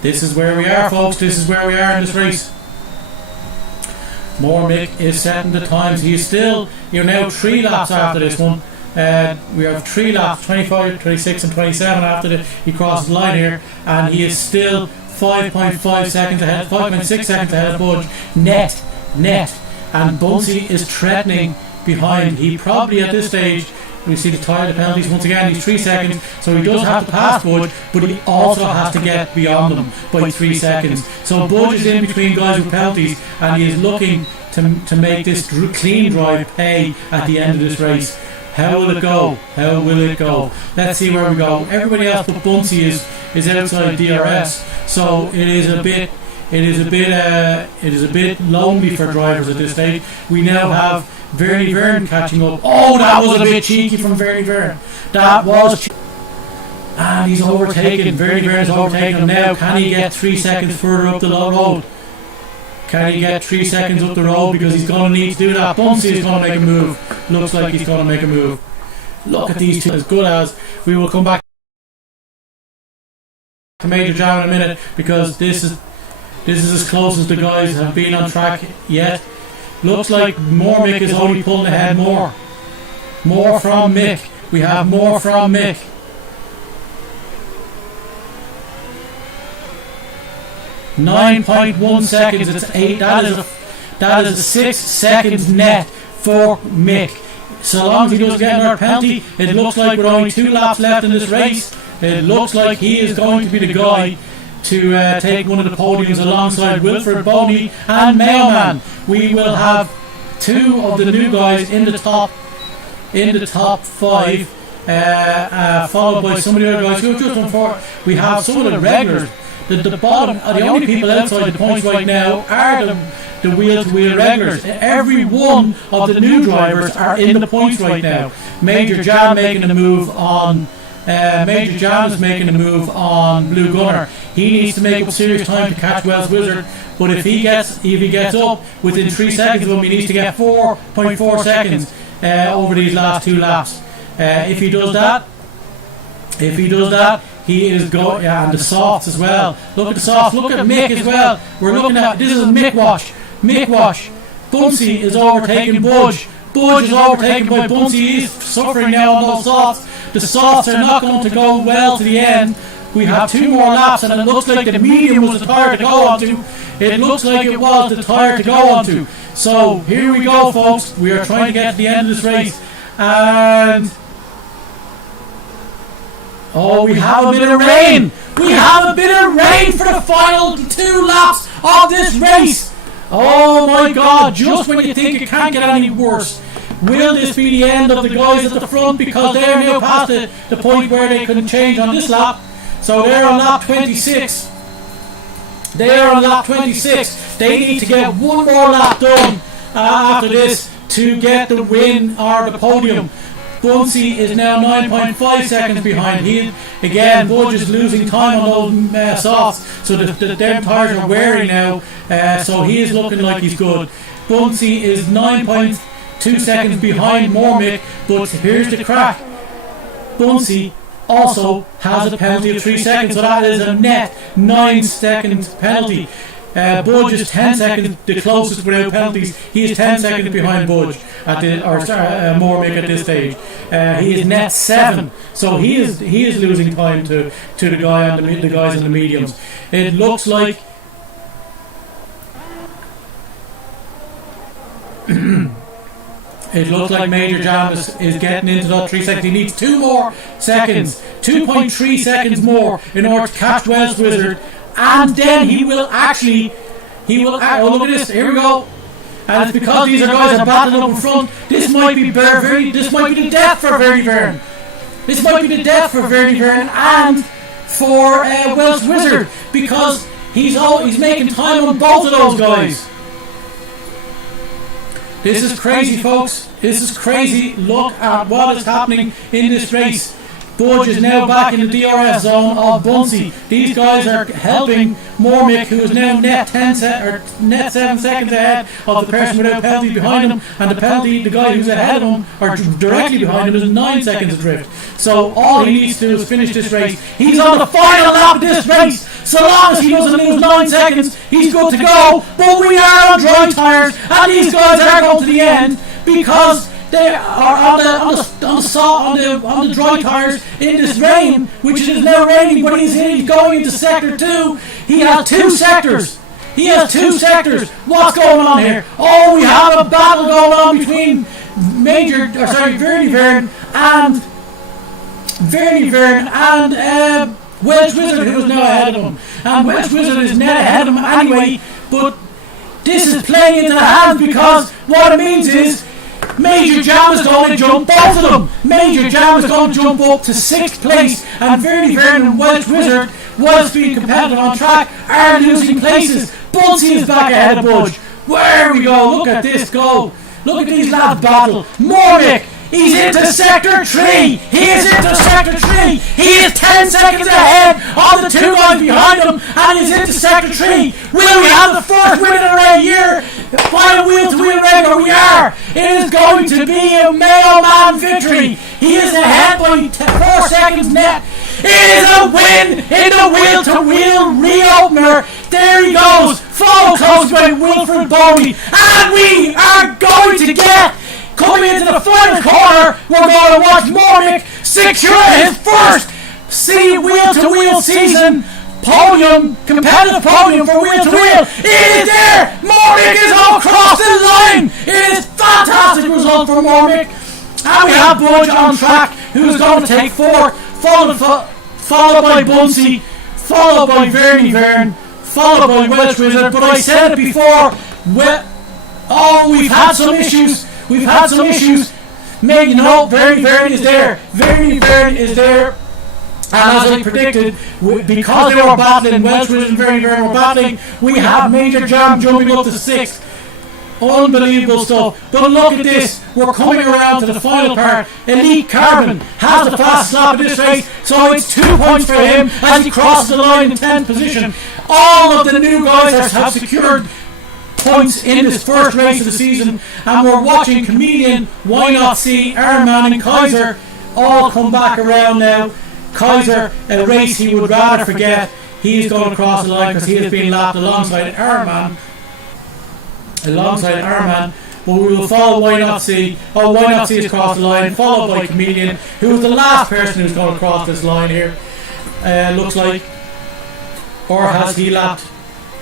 this is where we are, folks. This is where we are in this race. Mormick is setting the times. You're now 3 laps after this one. We have 3 laps, 25, 26 and 27 after he crosses the line here, and he is still 5.5 seconds ahead, 5.6 seconds ahead of Budge. Net. And Bunsey is threatening behind. He probably at this stage, we see the tyre, the penalties once again, he's 3 seconds, so he does have to pass Budge, but he also has to get beyond them by 3 seconds. So Budge is in between guys with penalties, and he is looking to make this clean drive pay at the end of this race. How will it go? How will it go? Let's see where we go. Everybody else but Bunsey is outside DRS, so it is a bit lonely for drivers at this stage. We now have Vernie Verne catching up. Oh, that was a bit cheeky from Vernie Verne. That was and he's overtaken. Vernie Verne's overtaken him now. Can he get 3 seconds further up the road? Can he get 3 seconds up the road? Because he's going to need to do that. Bunsey is going to make a move. Looks like he's going to make a move. Look at these two. As good as we will come back to Major Jam in a minute, because this is as close as the guys have been on track yet. Looks like Mormick is only pulling ahead more. More from Mick. We have more from Mick. .1 seconds. It's 8. That is 6 seconds net for Mick. So long as he doesn't get another penalty, it looks like with only 2 laps left in this race, it looks like he is going to be the guy to take one of the podiums alongside Wilfred Boney and Mailman. We will have 2 of the new guys in the top 5. followed by some of the other guys who have just done 4. We have some of the regulars. The bottom, the only people outside the points right now are the wheel-to-wheel regulars. Every one of the new drivers are in the points right now. Major Jam making a move on. Major Jam is making a move on Blue Gunner. He needs to make up serious time to catch Welsh Wizard. But if he gets up within 3 seconds of him, he needs to get 4.4 seconds over these last 2 laps. If he does that, he is going. Yeah, and the softs as well. Look at the softs. Look at Mick as well. We're looking at this is a Mick wash. Mick wash. Bunsey is overtaking Budge. Budge is overtaken by Bunsey. He's suffering now on those softs. The softs are not going to go well to the end. We have 2 more laps, and it looks like the medium was the tyre to go onto. It looks like it was the tyre to go onto. So here we go, folks. We are trying to get to the end of this race, and we have a bit of rain. We have a bit of rain for the final 2 laps of this race. Oh my God! Just when you think it can't get any worse. Will this be the end of the guys at the front, because they're now past the point where they couldn't change on this lap? So they're on lap 26. They are on lap 26. They need to get 1 more lap done after this to get the win or the podium. Bunsey is now 9.5 seconds behind. Again, Budge is losing time on those softs, so their tyres are wearing now, so he is looking like he's good. Bunsey is 9.2 seconds behind Mormick, but here's the crack. Bunsey also has a penalty of 3 seconds, so that is a net 9 second penalty. Budge is 10 seconds, the closest without penalties. He is 10 seconds behind Budge Mormick at this stage. He is net 7, so he is losing time to the guys in the mediums. It looks like Major Jam is getting into that 3 seconds. He needs 2 more seconds, 2.3 seconds more in order to catch Welsh Wizard, and then he will oh, look at this, here we go. And it's because these guys are battling up in front. This might be the death for Vernie Vern. This might be the death for Vernie Vern and for Welsh Wizard, because he's making time on both of those guys. This is crazy, folks. This is crazy. Look at what is happening in this race. Budge is now back in the DRS zone of Bunsey. These guys are helping Mormick, who is now net 7 seconds ahead of the person without penalty behind him, and the guy who's ahead of him, or directly behind him, is 9 seconds adrift. So all he needs to do is finish this race. He's on the final lap of this race. So long as he doesn't lose 9 seconds, he's good to go. But we are on dry tyres, and these guys are going to the end because they are on the dry tyres in this rain, which is now raining, but he's going into sector 2. He has 2 sectors. What's going on here? Oh, we have a battle going on between Vernie Vern and Welsh Wizard, who is now ahead of him. And Welsh Wizard is now ahead of him anyway, but this is playing into the hands, because what it means is Major Jam is going to jump both of them. Major Jam is going to jump up to 6th place, and Vernie Vern and Welsh Wizard, whilst being competitive on track, are losing places. Bunsey is back ahead of Budge. There we go. Look at this go. Look at these lads battle. Mormick, he's into sector 3. He is 10 seconds ahead of the 2 guys behind him, and he's into sector 3. Will we have the first win in a race here? Final wheel-to-wheel regular, we are. It is going to be a mailman victory. He is ahead by 4 seconds net. It is a win in the wheel-to-wheel reopener. There he goes, followed close by Wilfred Bowley, and we are going to get, coming into the final corner, we're going to watch Mormick secure his first wheel-to-wheel season competitive podium for wheel-to-wheel. It is there! Mormick is across the line! It is fantastic result for Mormick. And we have Budge on track, who is going to take 4th, followed by Bunsey, followed by Vernie Vern, followed by Welsh Wizard. But I said it before, we've had some issues. Mate, you know, Verny is there. Verny is there. And as I predicted, because they were battling, Welsh Wizards and Verny were battling, we have Major Jam jumping up to 6th. Unbelievable stuff. But look at this. We're coming around to the final part. Elite Carbon has the fastest lap in this race, so it's 2 points for him as he crosses the line in 10th position. All of the new guys have secured points in this first race of the season, and we're watching Chameleon, Why Not See, Ironman and Kaiser all come back around now. Kaiser, a race he would rather forget. He's going to cross the line because he has been lapped alongside Ironman. But we will follow Why Not See. Why Not See has crossed the line, followed by Chameleon, who is the last person who's going to cross this line here. Looks like. Or has he lapped?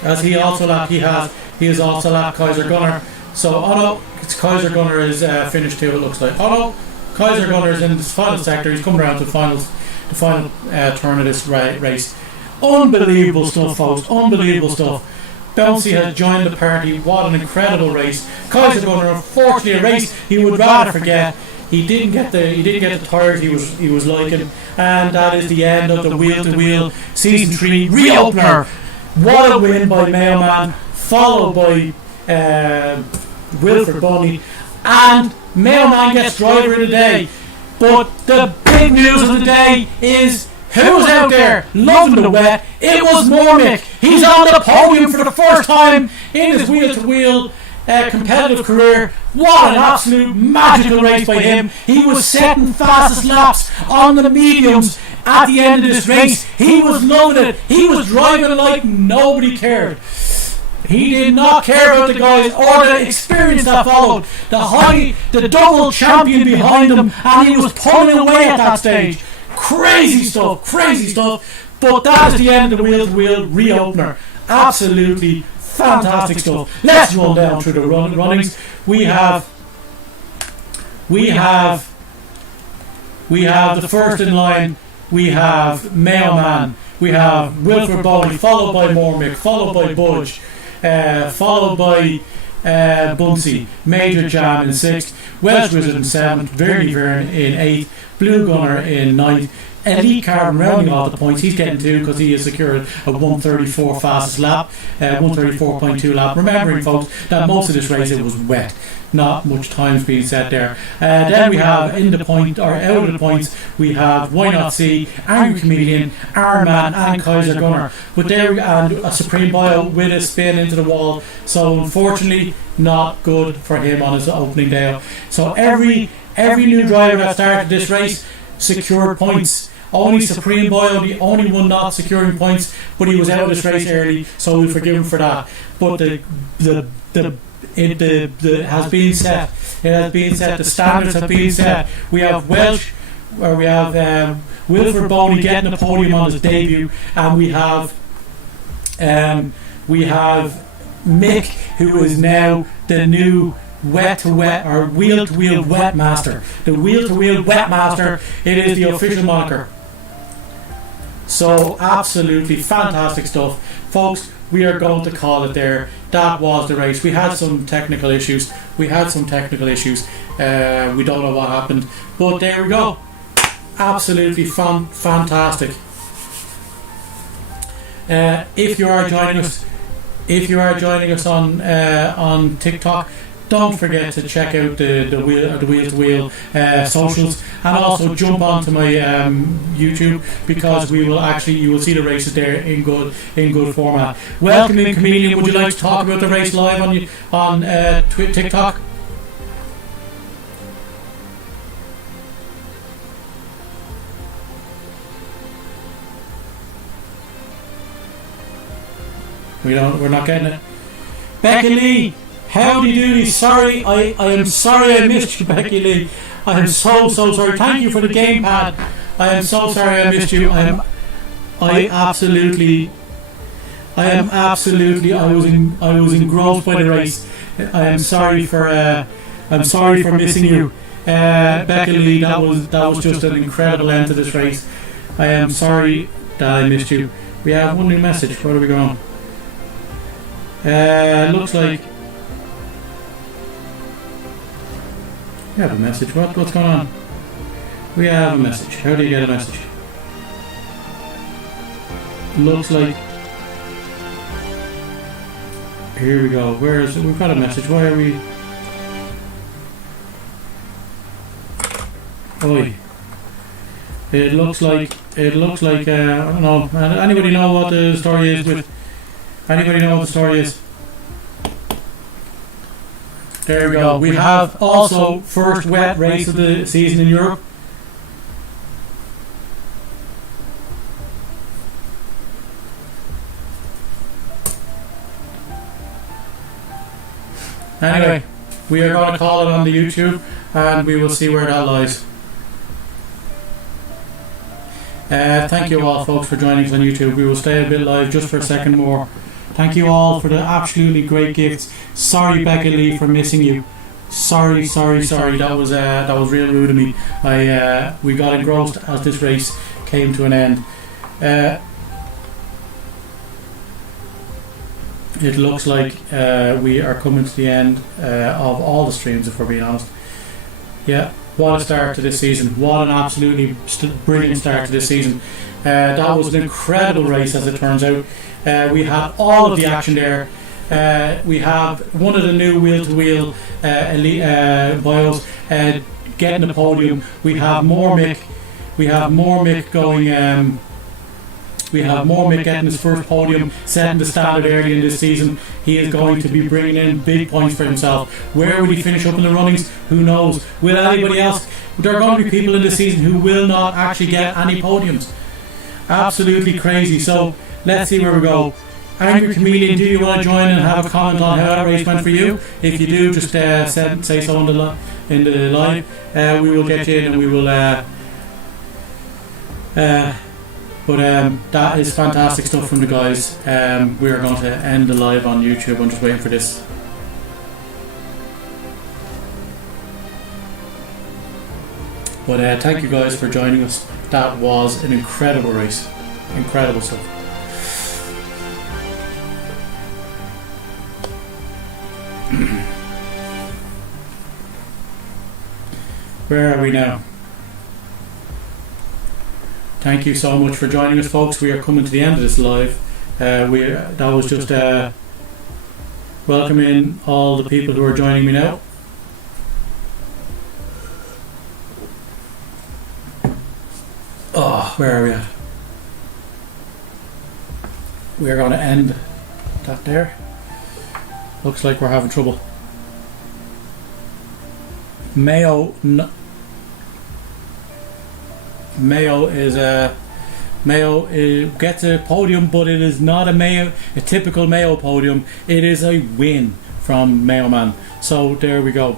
Has he also lapped? He has. He has also lapped Kaiser Gunner. So, it's Kaiser Gunner is finished too, it looks like. Kaiser Gunner is in the final sector. He's come around to the final turn of this race. Unbelievable stuff, folks. Unbelievable stuff. Bouncy has joined the party. What an incredible race. Kaiser Gunner, unfortunately, a race he would rather forget. He didn't get the tires he was liking, and that is the end of the Wheel to Wheel Season 3 reopener. What a win by Mailman, followed by Wilfred Boney, and Mailman gets driver of the day. But the big news of the day is who was out there loving the wet? It was Mormick. He's on the podium for the first time in his wheel-to-wheel competitive career. What an absolute magical race by him. He was setting fastest laps on the mediums at the end of this race. He was loving it. He was driving like nobody cared. He did not care about the guys or the experience that followed. The double champion behind him, and he was pulling away at that stage. Crazy stuff. But that is the end of the wheel-to-wheel reopener. Absolutely fantastic stuff. Let's run down through the runnings. We have the first in line. We have Mailman. We have Wilfred Boney, followed by Mormick, followed by Budge, followed by Bunsey, Major Jam in 6th, Welsh Wizard in 7th, Verny Vern in 8th, Blue Gunner in 9th, Elite Carbon rounding off the points. He's getting 2 because he has secured a 1:34 fastest lap, 1:34.2 lap. Remembering, folks, that most of this race it was wet. Not much time's being set there. Then we have in the point, or out of the points, we have Why Not See, Angry Chameleon, Ironman and Kaiser Gunner. But there, and a Supreme Bio with a spin into the wall. So unfortunately, not good for him on his opening day. So every new driver that started this race secured points. Only Supreme Boyle, the only one not securing points, but he was out of this race early, so we'll forgive him for that. But it has been set. It has been set. The standards have been set. We have Welsh, where we have Wilfred Boney getting the podium on his debut, and we have Mick, who is now the new wet-to-wet or wheel-to-wheel wet master. The wheel-to-wheel wet master, it is the official moniker. So absolutely fantastic stuff, folks. We are going to call it there. That was the race. We had some technical issues. We don't know what happened, but there we go. Absolutely fantastic. If you are joining us on TikTok, don't forget to check out the wheel-to-wheel socials, and also jump onto my YouTube, because you will see the races there in good format. Welcome in, Chameleon. Would you like to talk about the race live on TikTok? We're not getting it. Becky Lee, howdy doody. Sorry, I am sorry I missed you, Becky Lee. I am so sorry. Thank you for the gamepad. I am so sorry I missed you. I was engrossed by the race. I am sorry for missing you, Becky Lee. That was just an incredible end to this race. I am sorry that I missed you. We have one new message. Where are we going? Looks like We have a message. What's going on? We have a message. How do you get a message? Looks like... Here we go. Where is it? We've got a message. Why are we... Oi. It looks like I don't know. Anybody know what the story is with? Anybody know what the story is? There we go. We have also first wet race of the season in Europe. Anyway, we are going to call it on the YouTube, and we will see where that lies. Thank you all, folks, for joining us on YouTube. We will stay a bit live just for a second more. Thank you all for the absolutely great gifts. Sorry, Becca Lee, for missing you. Sorry. That was real rude of me. We got engrossed as this race came to an end. It looks like we are coming to the end of all the streams, if we're being honest. Yeah. What a start to this season. What an absolutely brilliant start to this season. That was an incredible race, as it turns out. We had all of the action there. We have one of the new wheel-to-wheel elite bios getting the podium. We have more Mick. We have more Mick going... We have more Mick getting his first podium, setting the standard early in this season. He is going to be bringing in big points for himself. Where will he finish up in the runnings? Who knows? Will anybody else? There are going to be people in this season who will not actually get any podiums. Absolutely crazy. So let's see where we go. Angry Chameleon, do you want to join and have a comment on how that race went for you? If you do, just say so in the live. We will get you in and we will... But that is fantastic stuff from the guys. We are going to end the live on YouTube. I'm just waiting for this. But thank you guys for joining us. That was an incredible race. Incredible stuff. Where are we now? Thank you so much for joining us, folks. We are coming to the end of this live. That was just welcoming all the people who are joining me now. Oh, where are we at? We are going to end that there. Looks like we're having trouble. Mayo gets a podium, but it is not a typical Mayo podium. It is a win from Mayo Man. So there we go.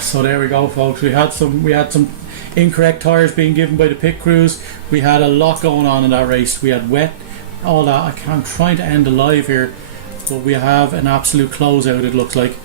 So there we go, folks. We had some incorrect tyres being given by the pit crews. We had a lot going on in that race. We had wet, all that. I'm trying to end the live here, but we have an absolute closeout, it looks like.